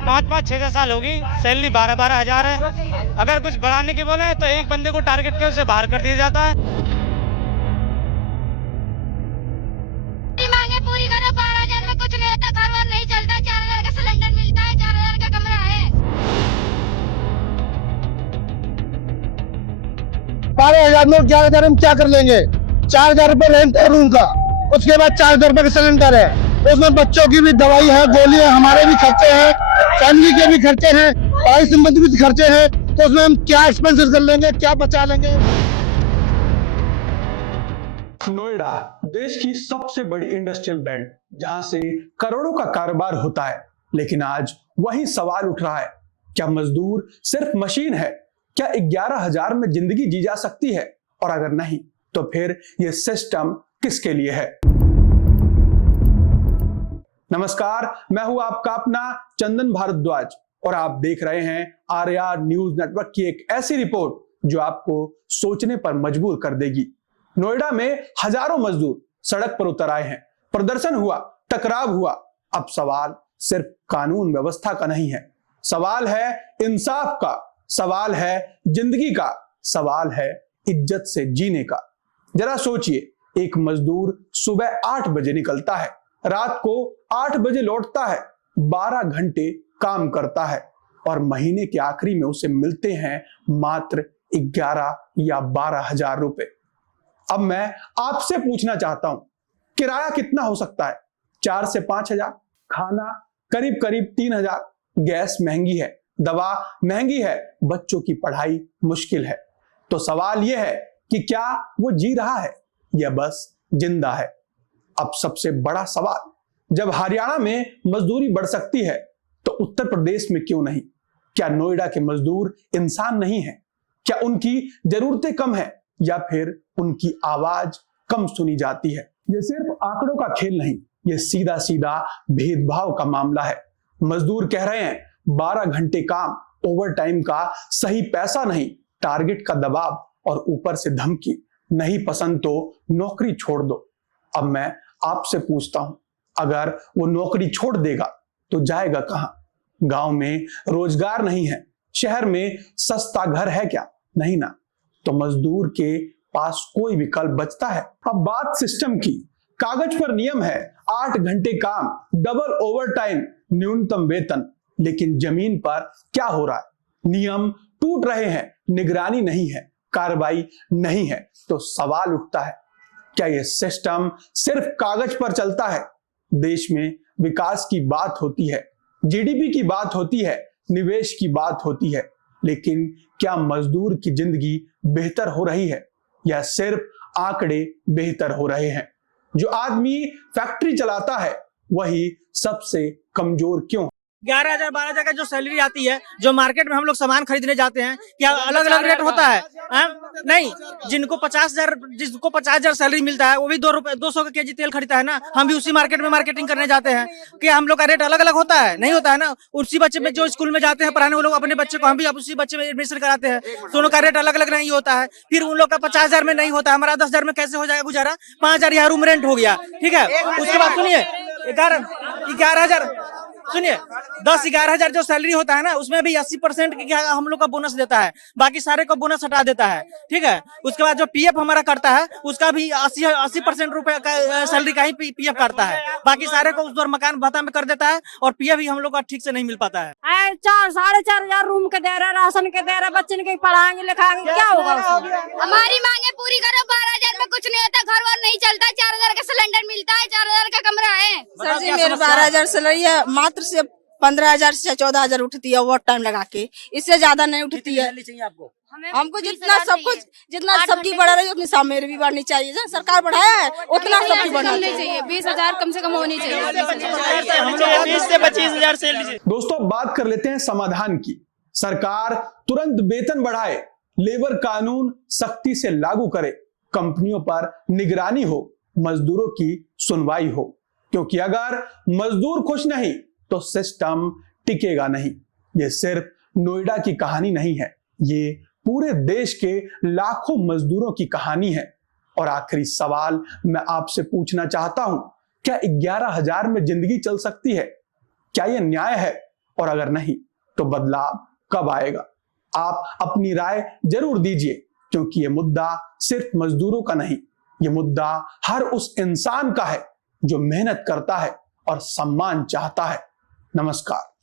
5-5 6-6 साल होगी, सैलरी 12-12 हज़ार है। अगर कुछ बढ़ाने की बोले तो एक बंदे को टारगेट के उसे बाहर कर दिया जाता है। मांगे पूरी करो, 12,000 में कुछ नहीं होता, घर वर नहीं चलता, 4,000 का सिलेंडर मिलता है, 4,000 का कमरा है। 12,000 में 11,000 हम क्या कर लेंगे? 4,000 रुपए रेंट है रूम का, उसके बाद 4,000 रुपए का सिलेंडर है, उसमें बच्चों की भी दवाई है, गोली है, हमारे भी खर्चे हैं, फैमिली के भी खर्चे हैं, पढ़ाई संबंधी भी खर्चे हैं, तो उसमें हम क्या एक्सपेंसेस कर लेंगे, क्या बचा लेंगे? नोएडा देश की सबसे बड़ी इंडस्ट्रियल बेल्ट, जहां से करोड़ों का कारोबार होता है, लेकिन आज वही सवाल उठ रहा है, क्या मजदूर सिर्फ मशीन है? क्या 11,000 में जिंदगी जी जा सकती है? और अगर नहीं, तो फिर यह सिस्टम किसके लिए है? नमस्कार, मैं हूं आपका अपना चंदन भारद्वाज और आप देख रहे हैं आर्या न्यूज नेटवर्क की एक ऐसी रिपोर्ट जो आपको सोचने पर मजबूर कर देगी। नोएडा में हजारों मजदूर सड़क पर उतर आए हैं, प्रदर्शन हुआ, टकराव हुआ। अब सवाल सिर्फ कानून व्यवस्था का नहीं है, सवाल है इंसाफ का, सवाल है जिंदगी का, सवाल है इज्जत से जीने का। जरा सोचिए, एक मजदूर सुबह 8 बजे निकलता है, रात को 8 बजे लौटता है, 12 घंटे काम करता है और महीने के आखिरी में उसे मिलते हैं मात्र 11 या 12,000 रुपए। अब मैं आपसे पूछना चाहता हूं, किराया कितना हो सकता है? 4 से 5,000, खाना करीब करीब 3,000, गैस महंगी है, दवा महंगी है, बच्चों की पढ़ाई मुश्किल है। तो सवाल यह है कि क्या वो जी रहा है या बस जिंदा है? अब सबसे बड़ा सवाल, जब हरियाणा में मजदूरी बढ़ सकती है तो उत्तर प्रदेश में क्यों नहीं? क्या नोएडा के मजदूर इंसान नहीं है? क्या उनकी जरूरतें कम है या फिर उनकी आवाज कम सुनी जाती है? ये सिर्फ आंकड़ों का खेल नहीं, ये सीधा सीधा भेदभाव का मामला है। मजदूर कह रहे हैं 12 घंटे काम, ओवर टाइम का सही पैसा नहीं, टारगेट का दबाव और ऊपर से धमकी, नहीं पसंद तो नौकरी छोड़ दो। अब मैं आपसे पूछता हूं, अगर वो नौकरी छोड़ देगा तो जाएगा कहां? गांव में रोजगार नहीं है, शहर में सस्ता घर है क्या? नहीं ना। तो मजदूर के पास कोई विकल्प बचता है? अब बात सिस्टम की, कागज पर नियम है 8 घंटे काम, डबल ओवर टाइम, न्यूनतम वेतन, लेकिन जमीन पर क्या हो रहा है? नियम टूट रहे हैं, निगरानी नहीं है, कार्रवाई नहीं है। तो सवाल उठता है, क्या यह सिस्टम सिर्फ कागज पर चलता है? देश में विकास की बात होती है, जीडीपी की बात होती है, निवेश की बात होती है, लेकिन क्या मजदूर की जिंदगी बेहतर हो रही है या सिर्फ आंकड़े बेहतर हो रहे हैं? जो आदमी फैक्ट्री चलाता है वही सबसे कमजोर क्यों? 11,000 12,000 का जो सैलरी आती है, जो मार्केट में हम लोग सामान खरीदने जाते हैं, क्या अलग अलग रेट होता है? नहीं, जिनको 50,000 सैलरी मिलता है वो भी 200 का केजी तेल खरीदता है ना। हम भी उसी मार्केट में मार्केटिंग करने जाते हैं, क्या हम लोग का रेट अलग अलग होता है? नहीं होता है ना। उसी बच्चे में जो स्कूल में जाते हैं पढ़ाने, वो लोग अपने बच्चे को, हम भी उसी बच्चे में एडमिशन कराते हैं, दोनों का रेट अलग अलग नहीं होता है। फिर उन लोग का 50,000 में नहीं होता है, हमारा 10,000 में कैसे हो जाएगा गुजारा? 5,000 यहाँ रूम रेंट हो गया, ठीक है। उसके बाद सुनिए, 11,000 सुनिए, 10-11,000 जो सैलरी होता है ना, उसमें भी 80% की हम लोग का बोनस देता है, बाकी सारे को बोनस हटा देता है, ठीक है। उसके बाद जो पीएफ हमारा करता है, उसका भी 80% रुपए का सैलरी का ही पीएफ काटता है, बाकी सारे को उस दौर मकान भत्ता में कर देता है और पीएफ भी हम लोग का ठीक से नहीं मिल पाता है। 4-4,500 रूम के दे रहा, राशन के दे रहा, बच्चे के पढ़ाएंगे लिखाएंगे, क्या होगा? हमारी मांगे पूरी करो, 12,000 में कुछ नहीं होता, घर वर नहीं चलता, 4,000 का सिलेंडर मिलता है, 4,000 का कमरा है। सर जी, मेरे 12,000 सैलरी है, मात्र से 15,000 से 14,000 उठती है ओवर टाइम लगा के, इससे ज्यादा नहीं उठती है। आपको हमको जितना सब कुछ, जितना सब्जी बढ़ा रही है उतनी सामने भी बढ़नी चाहिए। सरकार बढ़ाया है उतना सब्जी बढ़ना चाहिए। 20,000 कम से कम होनी चाहिए। हम लोग 20 से 25,000 सैलरी। दोस्तों, बात कर लेते हैं समाधान की। सरकार तुरंत वेतन बढ़ाए, लेबर कानून सख्ती से लागू करे, कंपनियों पर निगरानी हो, मजदूरों की सुनवाई हो, क्योंकि अगर मजदूर खुश नहीं तो सिस्टम टिकेगा नहीं। ये सिर्फ नोएडा की कहानी नहीं है, ये पूरे देश के लाखों मजदूरों की कहानी है। और आखिरी सवाल मैं आपसे पूछना चाहता हूं, क्या 11,000 में जिंदगी चल सकती है? क्या यह न्याय है? और अगर नहीं तो बदलाव कब आएगा? आप अपनी राय जरूर दीजिए, क्योंकि ये मुद्दा सिर्फ मजदूरों का नहीं, ये मुद्दा हर उस इंसान का है जो मेहनत करता है और सम्मान चाहता है। नमस्कार।